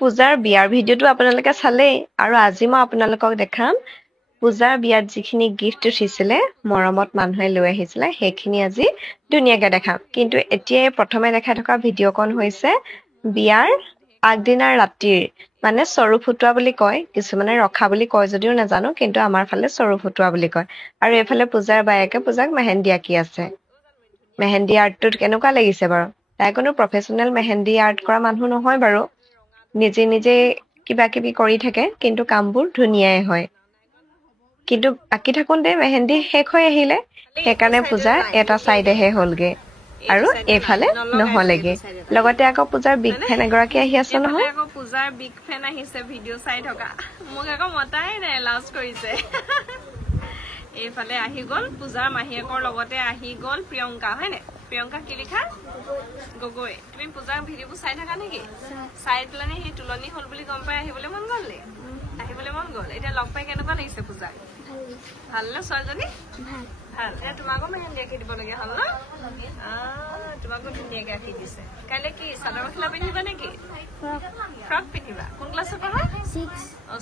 পূজাৰ বিয়াৰ ভিডিঅ'টো আপোনালোকে চালেই আৰু আজি মই আপোনালোকক দেখাম পূজাৰ বিয়াত যিখিনি গিফ্ট উঠিছিলে মৰমত মানুহে লৈ আহিছিলে সেইখিনি আজি ধুনীয়াকৈ দেখাম কিন্তু এতিয়াই প্ৰথমে দেখাই থকা ভিডিঅ'খন হৈছে বিয়াৰ আগদিনাৰ ৰাতিৰ মানে চৰু ফুটোৱা বুলি কয় কিছুমানে ৰখা বুলি কয় যদিও নাজানো কিন্তু আমাৰ ফালে চৰু ফুটোৱা বুলি কয় আৰু এইফালে পূজাৰ বায়েকে পূজাক মেহেন্দি আঁকি আছে মেহেন্দি আৰ্টটোত কেনেকুৱা লাগিছে বাৰু তাই কোনো প্ৰফেচনেল মেহেন্দি আৰ্ট কৰা মানুহ নহয় বাৰু নিজে নিজে কিবা কিবি কৰি থাকে কিন্তু কামবোৰ ধুনীয়াই হয় কিন্তু আঁকি থাকোঁতে মেহেন্দি শেষ হৈ আহিলে সেইকাৰণে পূজাৰ এটা চাইডেহে হ'লগে আৰু এইফালে নহলেগে লগতে আকৌ পূজাৰ বিগ ফেন এগৰাকী আহি আছে নহয় আকৌ পূজাৰ বিগ ফেন আহিছে ভিডিঅ' চাই থকা মোক আকৌ মতাই নাই লাজ কৰিছে এইফালে আহি গ'ল পূজাৰ মাহীয়েকৰ লগতে আহি গ'ল প্ৰিয়ংকা হয়নে প্ৰিয়ংকা কি লিখা গগৈ তুমি পূজাৰ ভিডিঅ'বোৰ চাই থাকা নেকি চাই পেলানি সেই তুলনি হ'ল বুলি গম পাই আহিবলৈ মন গ'ল নে আহিবলৈ মন গ'ল এতিয়া লগ পাই কেনেকুৱা লাগিছে পূজা ভাল নে ছোৱালীজনী ভাল এতিয়া তোমাকো মেহেন্দি আঁকি দিবলগীয়া হ'ল ন তোমাকো ধুনীয়াকৈ আঁকি দিছে কাইলৈ কি চাদৰ মেখেলা পিন্ধিবা নেকি ফ্ৰক পিন্ধিবা কোন ক্লাছত পঢ়া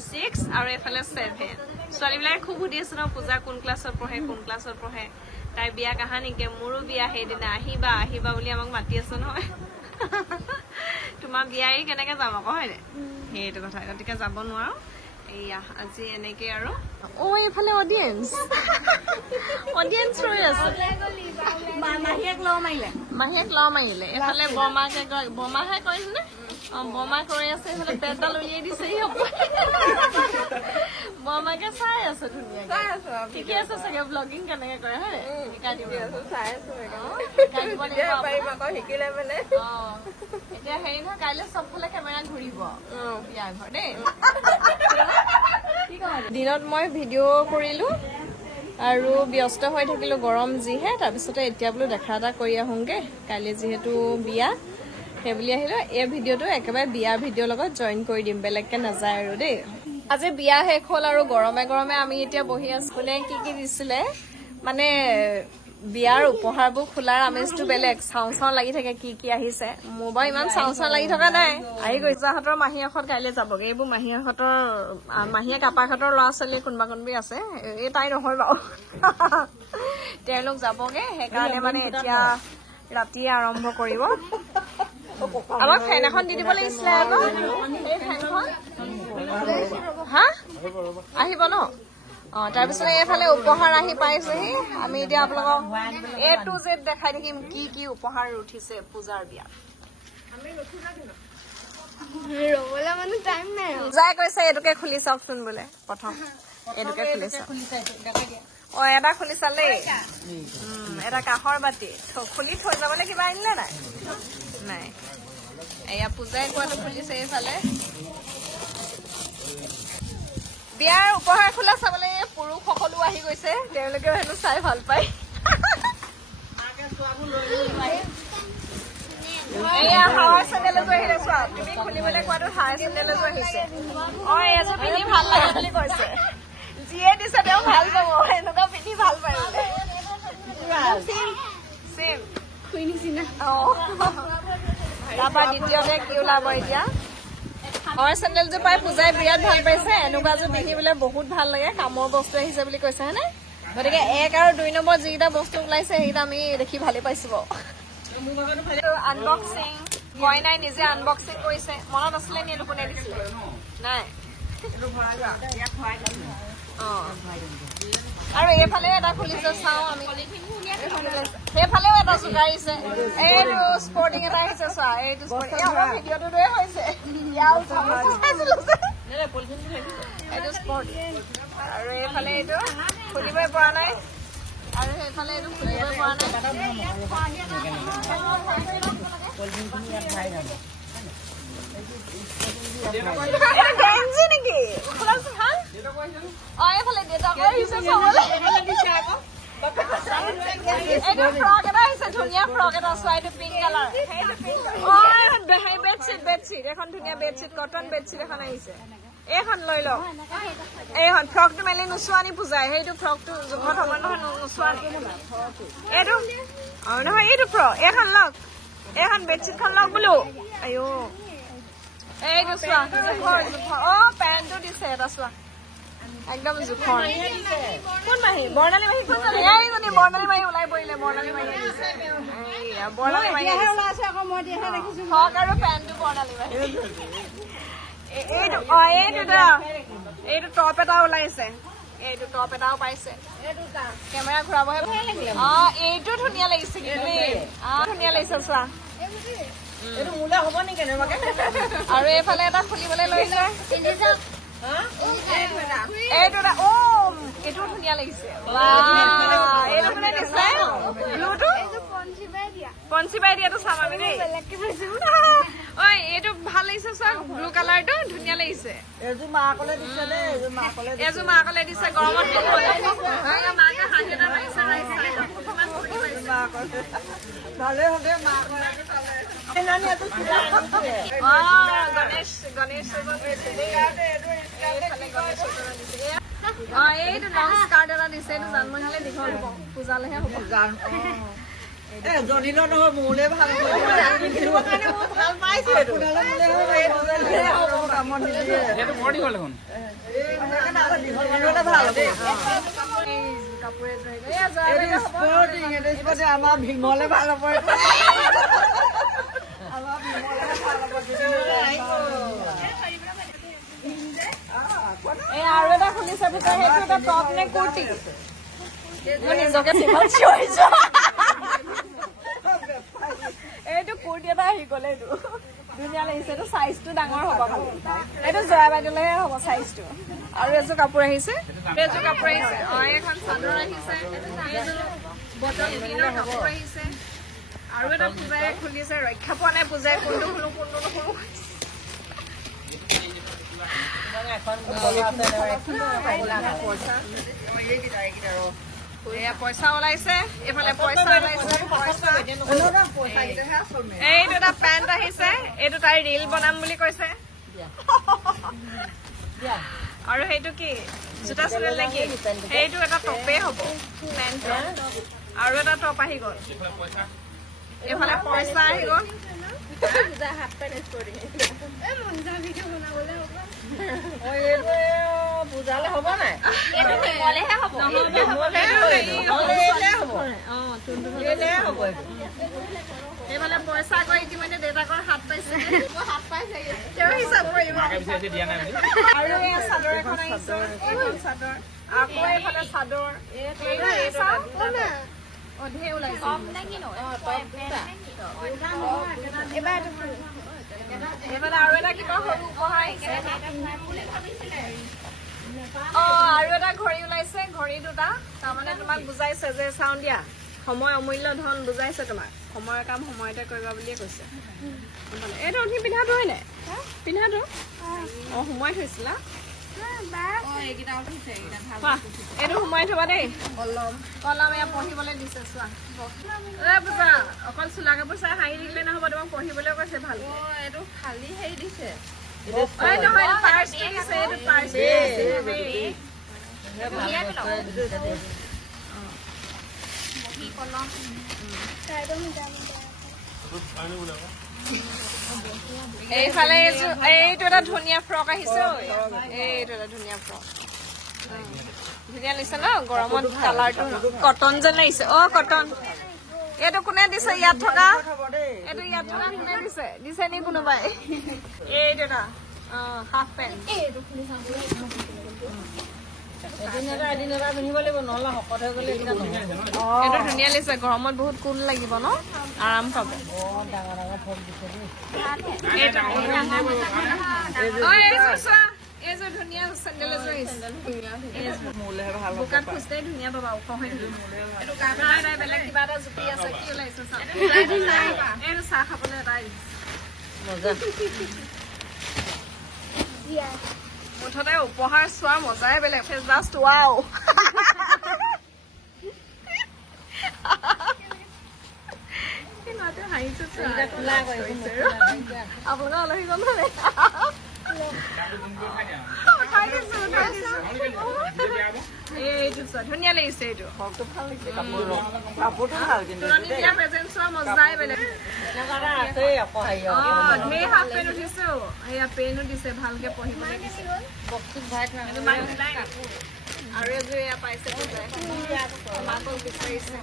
6 আৰু এইফালে 7 ছোৱালীবিলাকে খুব সুধি আছে ন পূজা কোন ক্লাছত পঢ়ে তাই বিয়া কাহানিকে মোৰো বিয়া সেইদিনা আহিবা আহিবা বুলি আমাক মাতি আছে নহয় তোমাৰ বিয়াই কেনেকে যাম আকৌ হয়নে সেইটো কথা গতিকে যাব নোৱাৰো এয়া আজি এনেকে আৰু এইফালে অডিয়েন্স ৰৈ আছে মাহীয়েক ল মাৰিলে এইফালে বৰমাহে কৰিলে বৰমা কৰি আছে এইফালে পেটডাল উলিয়াই দিছে বৰমাকে চাই আছে ধুনীয়াকে ঠিকে আছে চাগে ব্লগিং কেনেকে কৰে হয় শিকাই দিব শিকিলে মানে এতিয়া হেৰি নহয় কাইলৈ চবফালে কেমেৰা ঘূৰিব বিয়া ঘৰ দেই দিনত মই ভিডিঅ' কৰিলো আৰু ব্যস্ত হৈ থাকিলো গৰম যিহে তাৰপিছতে এতিয়া বোলো দেখা এটা কৰি আহোঁগে কাইলৈ যিহেতু বিয়া সেই বুলি আহিলো এই ভিডিঅ'টো একেবাৰে বিয়াৰ ভিডিঅ'ৰ লগত জইন কৰি দিম বেলেগকে নাযায় আৰু দেই আজি বিয়া শেষ হ'ল আৰু গৰমে গৰমে আমি এতিয়া বহি আছো কোনে কি কি দিছিলে মানে বিয়াৰ উপহাৰবোৰ খোলাৰ আমেজটো বেলেগ চাওঁ লাগি থাকে কি কি আহিছে মোৰ বাৰু ইমান চাওঁ লাগি থকা নাই আহি গৈছাহঁতৰ মাহীয়েকহঁত কাইলৈ যাবগে এইবোৰ মাহীয়েক আপাহঁতৰ ল'ৰা ছোৱালী কোনোবা আছে এই তাই নহয় বাৰু তেওঁলোক যাবগে সেইকাৰণে মানে এতিয়া ৰাতি আৰম্ভ কৰিব আমাক ফেন এখন দি দিব লাগিছিলে আকৌ এই ফেনখন হা আহিব ন তাৰপিছত এইফালে উপহাৰ আহি পাইছেহি আমি এতিয়া আপোনালোকক A to Z দেখাই থাকিম কি কি উপহাৰ উঠিছে পূজাৰ বিয়াত যাই কৈছে এইটোকে খুলি চাওকচোন বোলে প্ৰথম এইটোকে খুলি চাওক এটা খুলি চালেই এটা কাঁহৰ বাতি খুলি থৈ যাবলৈ কিবা আনিলে নাই এয়া পূজাই কোৱাটো খুলিছে এইফালে বিয়াৰ উপহাৰ খোলা চাবলৈ পুৰুষ সকলো আহি গৈছে তেওঁলোকেও হেনো চাই ভাল পায় এয়া হাৱাৰ চেণ্ডেল এযোৰ আহিলে চোৱা তুমি খুলিবলৈ কোৱাটো হাৱাৰ চেণ্ডেল এযোৰ আহিছে এযোৰ পিন্ধি ভাল লাগে বুলি কৈছে যিয়ে দিছে তেওঁ ভাল পাব এনেকুৱা পিন্ধি ভাল পায় তাৰপৰা দ্বিতীয়তে কি ওলাব এতিয়া হাৱাৰ চেণ্ডেলযোৰ পাই পূজাই বিৰাট ভাল পাইছে এনেকুৱাযোৰ পিন্ধিবলৈ বহুত ভাল লাগে কামৰ বস্তু আহিছে বুলি কৈছে হয়নে গতিকে 1 আৰু 2 নম্বৰ যিকেইটা বস্তু ওলাইছে সেইকেইটা আমি দেখি ভালেই পাইছো আনবক্সিং কইনাই নিজে আনবক্সিং কৰিছে মনত আছিলে নি এইটো কোনে দিছিলে নাই আৰু এইফালে এটা খুলিছে চাওঁ আমি সেইফালেও এটা জোকাৰিছে এইটো স্পৰ্টিং এটা আহিছে চোৱা এইটো ভিডিঅ'টোৱে হৈছে এইটো স্পৰ্টিং আৰু এইফালে এইটো খুলিবই পৰা নাই আৰু সেইফালে এইটো খুলিবই পৰা নাই গেঞ্জি নেকি এইফালে দেউতা আহিছে এইটো ফ্ৰক এটা আহিছে ধুনীয়া ফ্ৰক এটা চোৱা এইটো পিংক কালাৰ বেডশ্বীট এখন ধুনীয়া বেডশ্বীট কটন বেডশ্বীট এখন আহিছে এইখন লৈ লওক এইখন ফ্ৰকটো মেলি নোচোৱা নি পূজাই সেইটো ফ্ৰকটো জোখত হ'ব নহয় নোচোৱা নি এইটো নহয় এইটো ফ্ৰক এইখন লওক এইখন বেডশ্বীটখন লওক বোলো আইঅ এইটো চোৱা জোখৰ পেণ্টটো দিছে এটা চোৱা একদম জোখৰ কোন মাহী বৰ্ণালী মাহী কোন এইজনী বৰ্ণালী মাহী ওলাই পৰিলে বৰ্ণালী মাহী বৰ্ণালী মাহী হক আৰু পেণ্টটো বৰ্ণালী মাহী এইটো টপ এটা ওলাইছে এইটো টপ এটাও পাইছে কেমেৰা ঘূৰাবহে এইটো ধুনীয়া লাগিছে কিন্তু ধুনীয়া লাগিছে চোৱা আৰু এইফালে এটা খুলিবলৈ লৈছে এইটো ধুনীয়া লাগিছে এইটো কোনে দিছে ব্লুটো পঞ্চিবাই দিয়াটো চাম আমি দেই ঐ এইটো ভাল লাগিছে চোৱা ব্লু কালাৰটো ধুনীয়া লাগিছে এযোৰ মাকলে দিছে গৰমত মাকে হাত এটা লাগিছে এইটো লং স্কাৰ্ট এটা দিছে এইটো জন্মদিন হলে দীঘল হব পূজালেহে হব জনিল নহয় মোলে ভাল পাইছে আমাৰ ভীমলে ভাল হব আৰু এটা খুলিছে ভিতৰত সেইটো এটা টপ নে কুৰ্তি মই নিজকে এইটো কুৰ্তি এটা আহি গ'ল এইটো ধুনীয়া লাগিছে এইটো চাইজটো ডাঙৰ হ'ব খালি এইটো জয়া বাইদেউলেহে হ'ব চাইজটো আৰু এযোৰ কাপোৰ আহিছে এখন চাদৰ আহিছে এইযোৰ বটল গ্ৰীণৰ কাপোৰ আহিছে আৰু এটা পূজাই খুলিছে ৰক্ষা পোৱা নাই পূজাই কোনটো খোলো পইচা ওলাইছে এইফালে পইচা ওলাইছে এইটো এটা পেণ্ট আহিছে এইটো তাই ৰিল বনাম বুলি কৈছে আৰু সেইটো কি জোতা চেণ্ডেল নেকি সেইটো এটা টপেই হ'ব পেণ্ট আৰু এটা টপ আহি গ'ল এইফালে পইচা আহি গ'ল বুজালে হব নাই এইফালে পইচা গৈ ইতিমধ্যে দেউতাকৰ হাত পাইছে আৰু এই চাদৰ এখন আহিছে চাদৰ আকৌ এইফালে চাদৰ ধেৰ ওলাইছে এইফালে আৰু এটা কিবা সৰু উপহাৰ আৰু এটা ঘড়ী ওলাইছে ঘড়ী দুটা তাৰমানে তোমাক বুজাইছে যে চাউন দিয়া সময় অমূল্য ধন বুজাইছে তোমাক সময়ৰ কাম সময়তে কৰিবা বুলিয়ে কৈছে এইটো অথনি পিন্ধাটো হয় নাই পিন্ধাটো সোমাই থৈছিলা এইটো সোমাই থবা দেই কলম এয়া পঢ়িবলৈ দিছে চোৱা পূজা অকল চোলা কাপোৰ চাই হাঁহি দিলে নহব তোমাক পঢ়িবলৈ কৈছে ভাল এইটো খালি হেৰি দিছে নহয় পাৰ্চটো দিছে এইটো পাৰ্চ এইফালে এইটো এটা ধুনীয়া ফ্ৰক আহিছে এইটো এটা ধুনীয়া ফ্ৰক ধুনীয়া লাগিছে ন গৰমত কালাৰটো কটন যেন লাগিছে কটন এইটো কোনে দিছে ইয়াত থকা এইটো ইয়াত থকা কোনে দিছে দিছে নি কোনোবাই এইটো এটা হাফ পেণ্ট এইটো ধুনীয়া লাগিছে গৰমত বহুত কুল লাগিব ন আৰাম পাব এইযোৰ ধুনীয়া চেণ্ডেল এযোৰ বোকাত খোজকাঢ়ি ধুনীয়া পাবা ওখ হৈ বেলেগ কিবা এটা জুতি আছে কি ওলাইছে এইটো চাহ খাবলৈ এটা মুঠতে উপহাৰ চোৱাৰ মজাই বেলেগ জাষ্ট ৱাও আপোনালোকে আলহী গম পালে এইটো চোৱা ধুনীয়া লাগিছে এইটো ফ্ৰকটো ভাল লাগিছে কাপোৰটো ভাল কিন্তু দিয়া প্ৰেজেন্টছৰ মজাই বেলেগ আছে আকৌ হেৰি ধেৰ হাফ পেণ্ট উঠিছে এয়া পেনো দিছে ভালকে পঢ়িবলৈ দিছে আৰু এযোৰ এয়া পাইছে বিচাৰিছে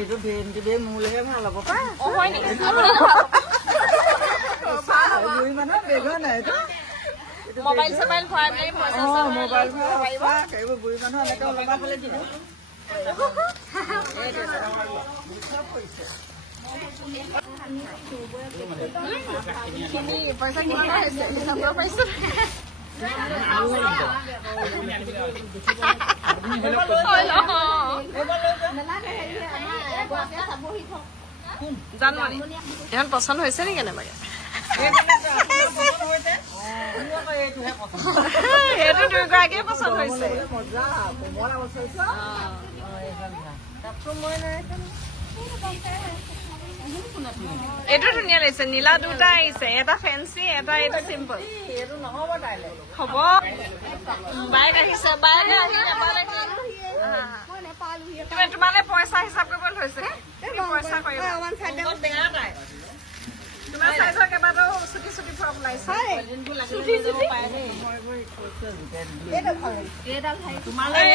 এইটো ভেন্দি মোলৈহে ভাল হ'ব পাই হয় নেকি বুঢ়ী মানুহৰ বেগৰ নাই এইটো মোবাইল চবাইল ভৰাই মেলি পইচা মোবাইল এইবোৰ বুঢ়ী মানুহ এনেকৈ ওলমাই পেলাই দিব পইচা কিমান হৈছে হিচাপ কৰিব পাৰিছো জানুৱাৰী এখন পচন্দ হৈছে নেকি কেনেবাকে সেইটো দুয়োগৰাকীয়ে পচন্দ হৈছে এইটো ধুনীয়া লাগিছে নীলা দুটা আহিছে এটা ফেঞ্চি এটা এইটো চিম্পল হ'ব বাইক আহিছে তোমালে পইচা হিচাপ কৰিব থৈছে পইচা তোমাৰ চাইজৰ কেইবাটাও চুটি চুটি ফ্ৰক ওলাইছে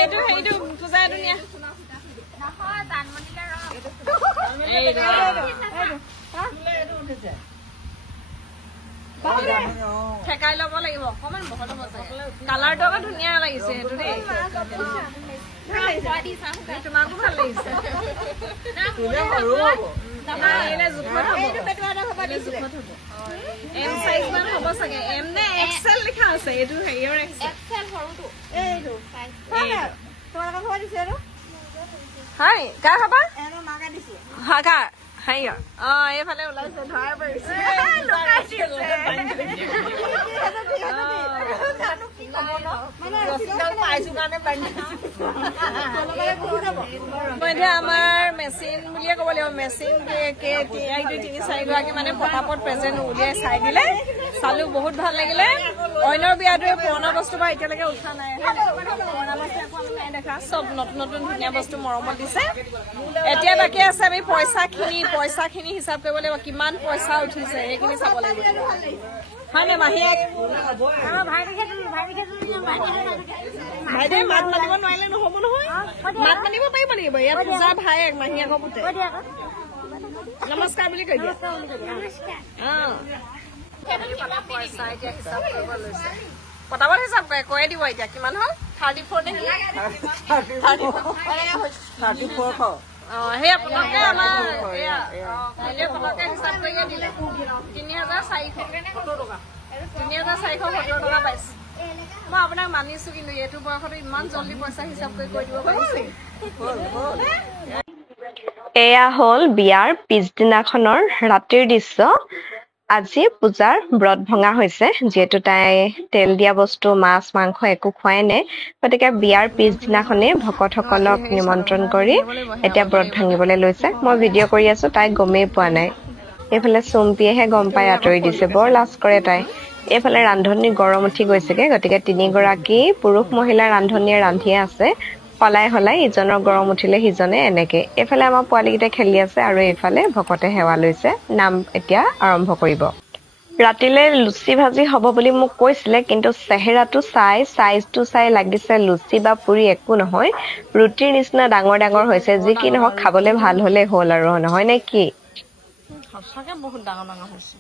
এইটো সেইটো পূজাই ধুনীয়া ঠেকাই ল'ব লাগিব অকমান বহল হ'ব চাগে কালাৰটো আকৌ ধুনীয়া লাগিছে সেইটো দেই তোমাকো ভাল লাগিছে এম চাইজ মান হ'ব চাগে এম নে এক্সেল লিখা আছে এইটো হেৰিয়ৰ হয় কাৰ খাবা কাৰ হেৰিয়ৰ এইফালে ওলাইছে ধৰা পৰিছে আমাৰ মেচিন বুলিয়ে ক'ব লাগিব মেচিন 2-3-4 মানে পটাপট প্ৰেজেন্ট উলিয়াই চাই দিলে চালো বহুত ভাল লাগিলে অন্যৰ বিয়াটোৱে পুৰণা বস্তু বা এতিয়ালৈকে উঠা নাই পুৰণা বস্তু একো আমি নাই দেখা চব নতুন নতুন ধুনীয়া বস্তু মৰমত দিছে এতিয়া বাকী আছে আমি পইচাখিনি হিচাপ কৰিব লাগিব কিমান পইচা উঠিছে সেইখিনি চাব লাগিব হয় নে মাহীয়েক ভাইটিয়ে মাত মাতিব নোৱাৰিলে নহ'ব নহয় মাত মাতিব পাৰিব লাগিব ইয়াত পূজা ভায়েক মাহীয়েকৰ পুতে নমস্কাৰ বুলি কৈ দিয়া পইচা এতিয়া হিচাপ কৰিব লৈছে পটাপট হিচাপ কৰে কৈয়ে দিব এতিয়া কিমান হ'ল 34 নে 34 সেয়া পটককে আমাৰ পটককে হিচাপ কৰিয়ে দিলে 3,470 টকা পাইছে মই আপোনাক মানিছো কিন্তু এইটো বয়সত ইমান জল্দি পইচা হিচাপ কৰি কৈ দিব পাৰিছে এয়া হ'ল বিয়াৰ পিছদিনাখনৰ ৰাতিৰ দৃশ্য আজি পূজাৰ ব্ৰত ভঙা হৈছে যিহেতু তাই তেল দিয়া বস্তু মাছ মাংস একো খোৱাই নাই গতিকে বিয়াৰ পিছদিনাখনেই ভকতসকলক নিমন্ত্ৰণ কৰি এতিয়া ব্ৰত ভাঙিবলৈ লৈছে মই ভিডিঅ' কৰি আছো তাই গমেই পোৱা নাই এইফালে চুম্পিয়েহে গম পাই আঁতৰি দিছে বৰ লাজ কৰে তাই এইফালে ৰান্ধনি গৰম উঠি গৈছেগে গতিকে 3গৰাকী পুৰুষ মহিলা ৰান্ধনিয়ে ৰান্ধিয়ে আছে হলাই ইজনৰ গৰম উঠিলে সিজনে এনেকে এইফালে আমাৰ পোৱালীকেইটা খেলি আছে আৰু এইফালে ভকতে সেৱা লৈছে নাম এতিয়া আৰম্ভ কৰিব ৰাতিলে লুচি ভাজি হ'ব বুলি মোক কৈছিলে কিন্তু চেহেৰাটো সাইজটো চাই লাগিছে লুচি বা পুৰি একো নহয় ৰুটিৰ নিচিনা ডাঙৰ হৈছে যি কি নহওক খাবলৈ ভাল হলে হ'ল আৰু নহয় নে কি সঁচাকে বহুত ডাঙৰ হৈছে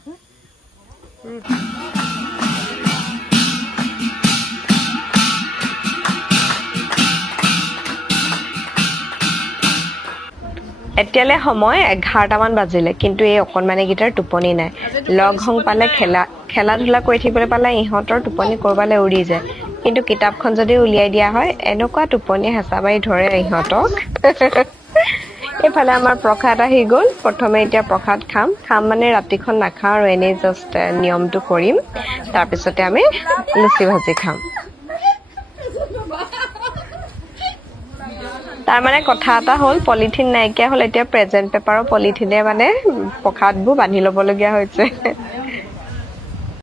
এতিয়ালে সময় 11টামান বাজিলে কিন্তু এই অকণমানিকেইটাৰ টোপনি নাই লগ হং পালে খেলা ধূলা কৰি থাকিবলৈ পালে ইহঁতৰ টোপনি কৰবালৈ উৰি যায় কিন্তু কিতাপখন যদি উলিয়াই দিয়া হয় এনেকুৱা টোপনি হেঁচা মাৰি ধৰে ইহঁতক এইফালে আমাৰ প্ৰসাদ আহি গ'ল প্ৰথমে এতিয়া প্ৰসাদ খাম মানে ৰাতিখন নাখাওঁ আৰু এনেই জাষ্ট নিয়মটো কৰিম তাৰপিছতে আমি লুচি ভাজি খাম তাৰ মানে কথা এটা হ'ল পলিথিন নাইকিয়া হ'ল এতিয়া প্ৰেজেন্ট পেপাৰৰ পলিথিনে মানে প্ৰসাদবোৰ বান্ধি ল'বলগীয়া হৈছে